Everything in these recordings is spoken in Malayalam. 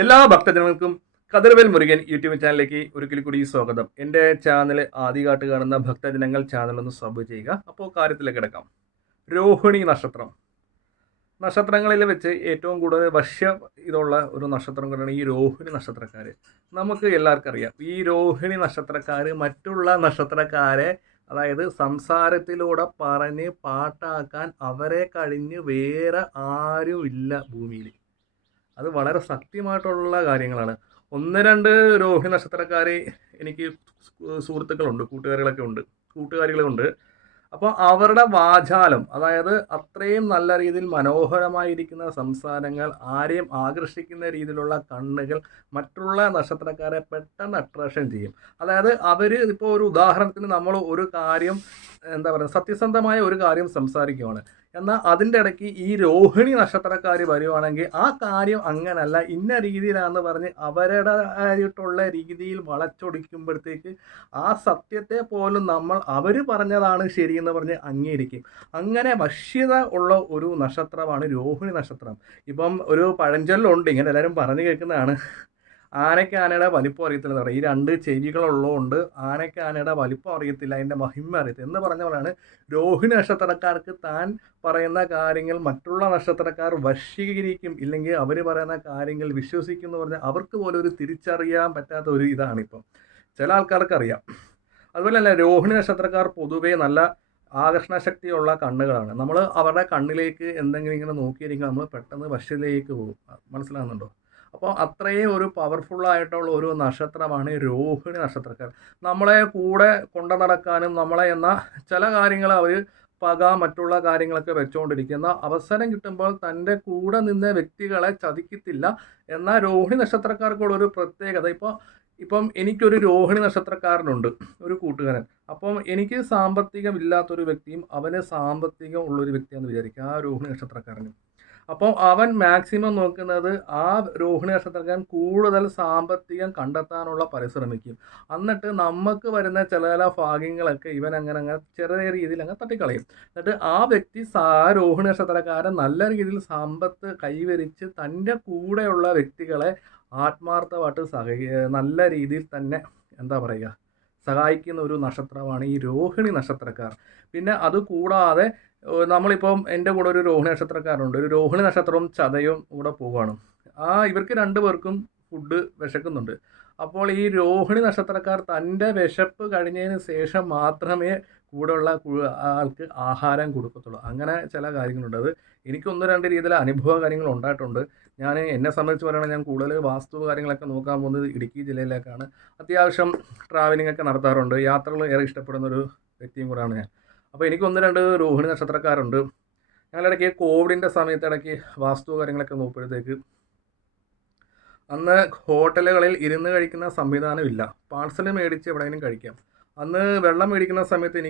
എല്ലാ ഭക്തജനങ്ങൾക്കും കതിർവേൽ മുരുകൻ യൂട്യൂബ് ചാനലിലേക്ക് ഒരിക്കൽ കൂടി സ്വാഗതം. എൻ്റെ ചാനൽ ആദ്യമായിട്ട് കാണുന്ന ഭക്തജനങ്ങൾ ചാനലൊന്ന് സബ് ചെയ്യുക. അപ്പോൾ കാര്യത്തിലേക്ക് കിടക്കാം. രോഹിണി നക്ഷത്രം, നക്ഷത്രങ്ങളിൽ വെച്ച് ഏറ്റവും കൂടുതൽ ഇതുള്ള ഒരു നക്ഷത്രം കൂടിയാണ് ഈ രോഹിണി നക്ഷത്രക്കാർ. നമുക്ക് എല്ലാവർക്കും അറിയാം, ഈ രോഹിണി നക്ഷത്രക്കാർ മറ്റുള്ള നക്ഷത്രക്കാരെ, അതായത് സംസാരത്തിലൂടെ പറഞ്ഞ് പാട്ടാക്കാൻ അവരെ കഴിഞ്ഞ് വേറെ ആരും ഇല്ല ഭൂമിയിൽ. അത് വളരെ സത്യമായിട്ടുള്ള കാര്യങ്ങളാണ്. ഒന്ന് രണ്ട് രോഹിണി നക്ഷത്രക്കാരെ എനിക്ക് സുഹൃത്തുക്കളുണ്ട്, കൂട്ടുകാരികളുണ്ട്. അപ്പോൾ അവരുടെ വാചാലം, അതായത് അത്രയും നല്ല രീതിയിൽ മനോഹരമായിരിക്കുന്ന സംസാരങ്ങൾ, ആരെയും ആകർഷിക്കുന്ന രീതിയിലുള്ള കണ്ണുകൾ മറ്റുള്ള നക്ഷത്രക്കാരെ പെട്ടെന്ന് അട്രാക്ഷൻ ചെയ്യും. അതായത് അവർ ഇപ്പോൾ ഒരു ഉദാഹരണത്തിന് നമ്മൾ ഒരു കാര്യം, എന്താ പറയുക, സത്യസന്ധമായ ഒരു കാര്യം സംസാരിക്കുകയാണ്, എന്നാൽ അതിൻ്റെ ഇടയ്ക്ക് ഈ രോഹിണി നക്ഷത്രക്കാർ വരുവാണെങ്കിൽ ആ കാര്യം അങ്ങനല്ല, ഇന്ന രീതിയിലാണെന്ന് പറഞ്ഞ് അവരുടേതായിട്ടുള്ള രീതിയിൽ വളച്ചൊടിക്കുമ്പോഴത്തേക്ക് ആ സത്യത്തെ പോലും നമ്മൾ അവർ പറഞ്ഞതാണ് ശരിയെന്ന് പറഞ്ഞ് അംഗീകരിക്കും. അങ്ങനെ വശ്യത ഉള്ള ഒരു നക്ഷത്രമാണ് രോഹിണി നക്ഷത്രം. ഇപ്പം ഒരു പഴഞ്ചൊല്ലുണ്ട്, ഇങ്ങനെ എല്ലാവരും പറഞ്ഞു കേൾക്കുന്നതാണ്, ആനയ്ക്ക് ആനയുടെ വലിപ്പം അറിയത്തില്ല എന്ന് പറയും. ഈ രണ്ട് ചെവികളുള്ളതുകൊണ്ട് ആനയ്ക്ക് ആനയുടെ വലിപ്പം അറിയത്തില്ല, അതിൻ്റെ മഹിമ അറിയത്തില്ല എന്ന് പറഞ്ഞ പോലെയാണ് രോഹിണി നക്ഷത്രക്കാർക്ക് താൻ പറയുന്ന കാര്യങ്ങൾ മറ്റുള്ള നക്ഷത്രക്കാർ വശീകരിക്കും, ഇല്ലെങ്കിൽ അവർ പറയുന്ന കാര്യങ്ങൾ വിശ്വസിക്കും എന്ന് പറഞ്ഞാൽ അവർക്ക് പോലും ഒരു തിരിച്ചറിയാൻ പറ്റാത്ത ഒരു ഇതാണിപ്പം ചില ആൾക്കാർക്ക് അറിയാം. അതുപോലെ തന്നെ രോഹിണി നക്ഷത്രക്കാർ പൊതുവേ നല്ല ആകർഷണ ശക്തിയുള്ള കണ്ണുകളാണ്. നമ്മൾ അവരുടെ കണ്ണിലേക്ക് എന്തെങ്കിലും ഇങ്ങനെ നോക്കിയിരിക്കും, നമ്മൾ പെട്ടെന്ന് വശത്തിലേക്ക് പോകും. മനസ്സിലാകുന്നുണ്ടോ? അപ്പോൾ അത്രയും ഒരു പവർഫുള്ളായിട്ടുള്ള ഒരു നക്ഷത്രമാണ് രോഹിണി നക്ഷത്രക്കാർ. നമ്മളെ കൂടെ കൊണ്ടു നടക്കാനും നമ്മളെ ചില കാര്യങ്ങൾ അവർ മറ്റുള്ള കാര്യങ്ങളൊക്കെ വെച്ചുകൊണ്ടിരിക്കുന്ന അവസരം കിട്ടുമ്പോൾ തൻ്റെ കൂടെ നിന്ന വ്യക്തികളെ ചതിക്കത്തില്ല. എന്നാൽ രോഹിണി നക്ഷത്രക്കാർക്കുള്ളൊരു പ്രത്യേകത, ഇപ്പം എനിക്കൊരു രോഹിണി നക്ഷത്രക്കാരനുണ്ട്, ഒരു കൂട്ടുകാരൻ. അപ്പം എനിക്ക് സാമ്പത്തികമില്ലാത്തൊരു വ്യക്തിയും അവന് സാമ്പത്തികം ഉള്ളൊരു വ്യക്തിയാണെന്ന് വിചാരിക്കുക, ആ രോഹിണി നക്ഷത്രക്കാരന്. അപ്പോൾ അവൻ മാക്സിമം നോക്കുന്നത് ആ രോഹിണി നക്ഷത്രക്കാരൻ കൂടുതൽ സാമ്പത്തികം കണ്ടെത്താനുള്ള പരിശ്രമിക്കും. എന്നിട്ട് നമുക്ക് വരുന്ന ചില ഭാഗ്യങ്ങളൊക്കെ ഇവൻ അങ്ങനെ ചെറിയ രീതിയിൽ അങ്ങ് തട്ടിക്കളയും. എന്നിട്ട് ആ വ്യക്തി രോഹിണി നക്ഷത്രക്കാരൻ നല്ല രീതിയിൽ സമ്പത്ത് കൈവരിച്ച് തൻ്റെ കൂടെയുള്ള വ്യക്തികളെ ആത്മാർത്ഥമായിട്ട് നല്ല രീതിയിൽ തന്നെ, എന്താ പറയുക, സഹായിക്കുന്ന ഒരു നക്ഷത്രമാണ് ഈ രോഹിണി നക്ഷത്രക്കാർ. പിന്നെ അതുകൂടാതെ നമ്മളിപ്പം എൻ്റെ കൂടെ ഒരു രോഹിണി നക്ഷത്രക്കാരുണ്ട്, ഒരു രോഹിണി നക്ഷത്രവും ചതയും കൂടെ പോവുകയാണ്. ഇവർക്ക് രണ്ടുപേർക്കും ഫുഡ് വിശക്കുന്നുണ്ട്. അപ്പോൾ ഈ രോഹിണി നക്ഷത്രക്കാർ തൻ്റെ വിശപ്പ് കഴിഞ്ഞതിന് ശേഷം മാത്രമേ കൂടെയുള്ള ആൾക്ക് ആഹാരം കൊടുക്കത്തുള്ളൂ. അങ്ങനെ ചില കാര്യങ്ങളുണ്ട്. അത് എനിക്ക് ഒന്ന് രണ്ട് രീതിയിൽ അനുഭവ കാര്യങ്ങൾ ഉണ്ടായിട്ടുണ്ട്. എന്നെ സംബന്ധിച്ച് പറയുകയാണെങ്കിൽ ഞാൻ കൂടുതൽ വാസ്തു കാര്യങ്ങളൊക്കെ നോക്കാൻ പോകുന്നത് ഇടുക്കി ജില്ലയിലേക്കാണ്. അത്യാവശ്യം ട്രാവലിംഗ് ഒക്കെ നടത്താറുണ്ട്. യാത്രകൾ ഏറെ ഇഷ്ടപ്പെടുന്ന ഒരു വ്യക്തിയും കൂടെയാണ് ഞാൻ. അപ്പോൾ എനിക്ക് ഒന്ന് രണ്ട് രോഹിണി നക്ഷത്രക്കാരുണ്ട്. ഞങ്ങളിടയ്ക്ക് കോവിഡിൻ്റെ സമയത്ത് ഇടയ്ക്ക് വാസ്തു കാര്യങ്ങളൊക്കെ നോക്കുമ്പോഴത്തേക്ക് അന്ന് ഹോട്ടലുകളിൽ ഇരുന്ന് കഴിക്കുന്ന സംവിധാനമില്ല, പാഴ്സൽ മേടിച്ച് എവിടെയെങ്കിലും കഴിക്കാം. അന്ന് വെള്ളം മേടിക്കുന്ന സമയത്ത്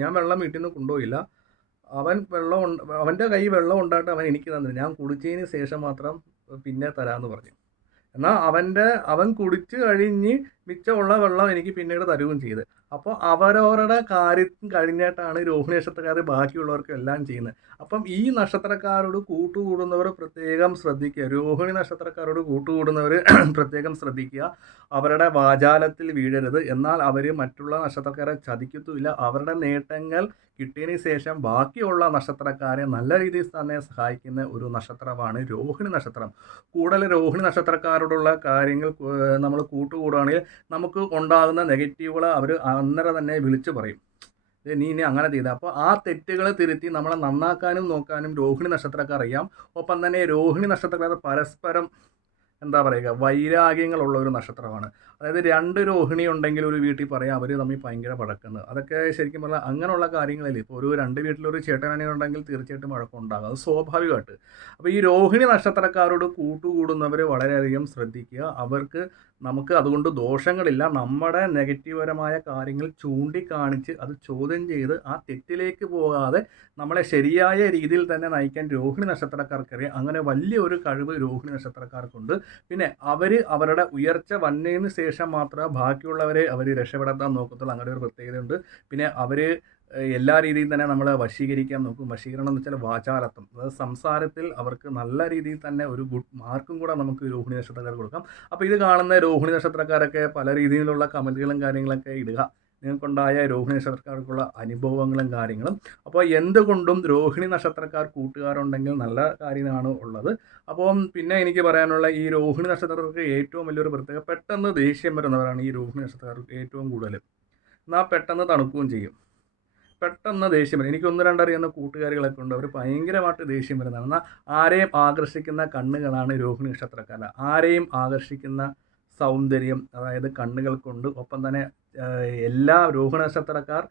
ഞാൻ വെള്ളം വീട്ടിൽ നിന്ന് കൊണ്ടുപോയില്ല. അവൻ്റെ കൈ വെള്ളം ഉണ്ടായിട്ട് അവൻ എനിക്ക് തന്നില്ല. ഞാൻ കുടിച്ചതിന് ശേഷം മാത്രം പിന്നെ തരാമെന്ന് പറഞ്ഞു. എന്നാൽ അവൻ കുടിച്ച് കഴിഞ്ഞ് മിച്ചമുള്ള വെള്ളം എനിക്ക് പിന്നീട് തരുകയും ചെയ്ത്. അപ്പോൾ അവരവരുടെ കാര്യം കഴിഞ്ഞിട്ടാണ് രോഹിണി നക്ഷത്രക്കാർ ബാക്കിയുള്ളവർക്കും എല്ലാം ചെയ്യുന്നത്. അപ്പം ഈ നക്ഷത്രക്കാരോട് കൂട്ടുകൂടുന്നവർ പ്രത്യേകം ശ്രദ്ധിക്കുക. രോഹിണി നക്ഷത്രക്കാരോട് കൂട്ടുകൂടുന്നവർ പ്രത്യേകം ശ്രദ്ധിക്കുക. അവരുടെ വാചാലത്തിൽ വീഴരുത്. എന്നാൽ അവർ മറ്റുള്ള നക്ഷത്രക്കാരെ ചതിക്കത്തുമില്ല. അവരുടെ നേട്ടങ്ങൾ കിട്ടിയതിന് ശേഷം ബാക്കിയുള്ള നക്ഷത്രക്കാരെ നല്ല രീതിയിൽ തന്നെ സഹായിക്കുന്ന ഒരു നക്ഷത്രമാണ് രോഹിണി നക്ഷത്രം. കൂടുതൽ രോഹിണി നക്ഷത്രക്കാരോടുള്ള കാര്യങ്ങൾ നമ്മൾ കൂട്ടുകൂടുകയാണെങ്കിൽ നമുക്ക് ഉണ്ടാകുന്ന നെഗറ്റീവുകൾ അവർ അന്നേരം തന്നെ വിളിച്ചു പറയും, നീ ഇനി അങ്ങനെ ചെയ്ത. അപ്പോൾ ആ തെറ്റുകൾ തിരുത്തി നമ്മളെ നന്നാക്കാനും നോക്കാനും രോഹിണി നക്ഷത്രക്കാർ അറിയാം. ഒപ്പം തന്നെ രോഹിണി നക്ഷത്രക്കാർ പരസ്പരം, എന്താ പറയുക, വൈരാഗ്യങ്ങളുള്ള ഒരു നക്ഷത്രമാണ്. അതായത് രണ്ട് രോഹിണി ഉണ്ടെങ്കിൽ ഒരു വീട്ടിൽ പറയാം അവർ തമ്മിൽ ഭയങ്കര വഴക്കുന്നത്. അതൊക്കെ ശരിക്കും പറഞ്ഞാൽ അങ്ങനെയുള്ള കാര്യങ്ങളില്ലേ. ഇപ്പോൾ ഒരു രണ്ട് വീട്ടിലൊരു ചേട്ടനാനി ഉണ്ടെങ്കിൽ തീർച്ചയായിട്ടും വഴക്കമുണ്ടാകും, അത് സ്വാഭാവികമായിട്ട്. അപ്പോൾ ഈ രോഹിണി നക്ഷത്രക്കാരോട് കൂട്ടുകൂടുന്നവർ വളരെയധികം ശ്രദ്ധിക്കുക. നമുക്ക് അതുകൊണ്ട് ദോഷങ്ങളില്ല. നമ്മുടെ നെഗറ്റീവപരമായ കാര്യങ്ങൾ ചൂണ്ടിക്കാണിച്ച് അത് ചോദ്യം ചെയ്ത് ആ തെറ്റിലേക്ക് പോകാതെ നമ്മളെ ശരിയായ രീതിയിൽ തന്നെ നയിക്കാൻ രോഹിണി നക്ഷത്രക്കാർക്കറിയാം. അങ്ങനെ വലിയൊരു കഴിവ് രോഹിണി നക്ഷത്രക്കാർക്കുണ്ട്. പിന്നെ അവരുടെ ഉയർച്ച വന്നതിന് ശേഷം മാത്രമേ ബാക്കിയുള്ളവരെ അവർ രക്ഷപ്പെടുത്താൻ നോക്കത്തുള്ളൂ. അങ്ങനെ ഒരു പ്രത്യേകതയുണ്ട്. പിന്നെ എല്ലാ രീതിയിൽ തന്നെ നമ്മളെ വശീകരിക്കാൻ നോക്കും. വശീകരണം എന്ന് വെച്ചാൽ വാചാലത്വം, അതായത് സംസാരത്തിൽ അവർക്ക് നല്ല രീതിയിൽ തന്നെ ഒരു ഗുഡ് മാർക്കും കൂടെ നമുക്ക് രോഹിണി നക്ഷത്രക്കാർക്ക് കൊടുക്കാം. അപ്പോൾ ഇത് കാണുന്ന രോഹിണി നക്ഷത്രക്കാരൊക്കെ പല രീതിയിലുള്ള കമൻറ്റുകളും കാര്യങ്ങളൊക്കെ ഇടുക, നിങ്ങൾക്കുണ്ടായ രോഹിണി നക്ഷത്രക്കാർക്കുള്ള അനുഭവങ്ങളും കാര്യങ്ങളും. അപ്പോൾ എന്തുകൊണ്ടും രോഹിണി നക്ഷത്രക്കാർ കൂട്ടുകാരുണ്ടെങ്കിൽ നല്ല കാര്യമാണ് ഉള്ളത്. അപ്പം പിന്നെ എനിക്ക് പറയാനുള്ള ഈ രോഹിണി നക്ഷത്രക്കാർക്ക് ഏറ്റവും വലിയൊരു പ്രത്യേകത, പെട്ടെന്ന് ദേഷ്യം വരുന്നവരാണ് ഈ രോഹിണി നക്ഷത്രക്കാർക്ക് ഏറ്റവും കൂടുതൽ. എന്നാൽ പെട്ടെന്ന് തണുക്കുകയും ചെയ്യും, പെട്ടെന്ന് ദേഷ്യം വരും. എനിക്ക് 1-2 അറിയുന്ന കൂട്ടുകാരികളൊക്കെ ഉണ്ട്, അവർ ഭയങ്കരമായിട്ട് ദേഷ്യം വരുന്നതാണ്. എന്നാൽ ആരെയും ആകർഷിക്കുന്ന കണ്ണുകളാണ് രോഹിണി നക്ഷത്രക്കാർ. ആരെയും ആകർഷിക്കുന്ന സൗന്ദര്യം, അതായത് കണ്ണുകൾ കൊണ്ട്. ഒപ്പം തന്നെ എല്ലാ രോഹിണി നക്ഷത്രക്കാർ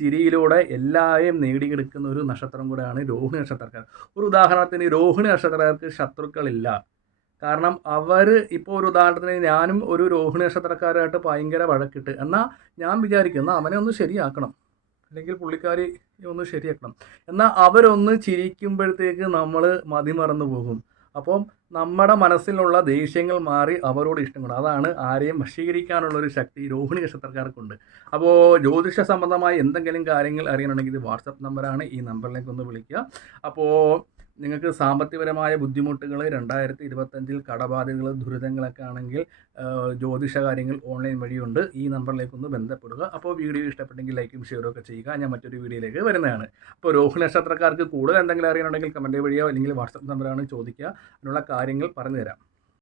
ചിരിയിലൂടെ എല്ലാവരെയും നേടിയെടുക്കുന്ന ഒരു നക്ഷത്രം കൂടെയാണ് രോഹിണി നക്ഷത്രക്കാർ. ഒരു ഉദാഹരണത്തിന് രോഹിണി നക്ഷത്രക്കാർക്ക് ശത്രുക്കളില്ല. കാരണം അവർ ഇപ്പോൾ ഒരു ഉദാഹരണത്തിന് ഞാനും ഒരു രോഹിണി നക്ഷത്രക്കാരായിട്ട് ഭയങ്കര വഴക്കിട്ട്, എന്നാൽ ഞാൻ വിചാരിക്കുന്നു അവനെ ഒന്ന് ശരിയാക്കണം, അല്ലെങ്കിൽ പുള്ളിക്കാരി ഒന്ന് ശരിയാക്കണം. എന്നാൽ അവരൊന്ന് ചിരിക്കുമ്പോഴത്തേക്ക് നമ്മൾ മതിമറന്നു പോകും. അപ്പം നമ്മുടെ മനസ്സിലുള്ള ദേഷ്യങ്ങൾ മാറി അവരോട് ഇഷ്ടം കൂടും. അതാണ് ആരെയും വശീകരിക്കാനുള്ളൊരു ശക്തി രോഹിണി നക്ഷത്രക്കാർക്കുണ്ട്. അപ്പോൾ ജ്യോതിഷ സംബന്ധമായ എന്തെങ്കിലും കാര്യങ്ങൾ അറിയണമെങ്കിൽ ഇത് വാട്സപ്പ് നമ്പറാണ്, ഈ നമ്പറിലേക്ക് ഒന്ന് വിളിക്കുക. അപ്പോൾ നിങ്ങൾക്ക് സാമ്പത്തികപരമായ ബുദ്ധിമുട്ടുകൾ, 2025 കടബാധ്യതകൾ, ദുരിതങ്ങളൊക്കെ ആണെങ്കിൽ ജ്യോതിഷ കാര്യങ്ങൾ ഓൺലൈൻ വഴിയുണ്ട്. ഈ നമ്പറിലേക്കൊന്ന് ബന്ധപ്പെടുക. അപ്പോൾ വീഡിയോ ഇഷ്ടപ്പെട്ടെങ്കിൽ ലൈക്കും ഷെയറും ഒക്കെ ചെയ്യുക. ഞാൻ മറ്റൊരു വീഡിയോയിലേക്ക് വരുന്നതാണ്. അപ്പോൾ രോഹിണി നക്ഷത്രക്കാർക്ക് കൂടുതൽ എന്തെങ്കിലും അറിയണമെങ്കിൽ കമൻറ്റ് വഴിയോ അല്ലെങ്കിൽ വാട്സപ്പ് നമ്പറാണ് ചോദിക്കുക, അതിനുള്ള കാര്യങ്ങൾ പറഞ്ഞു തരാം.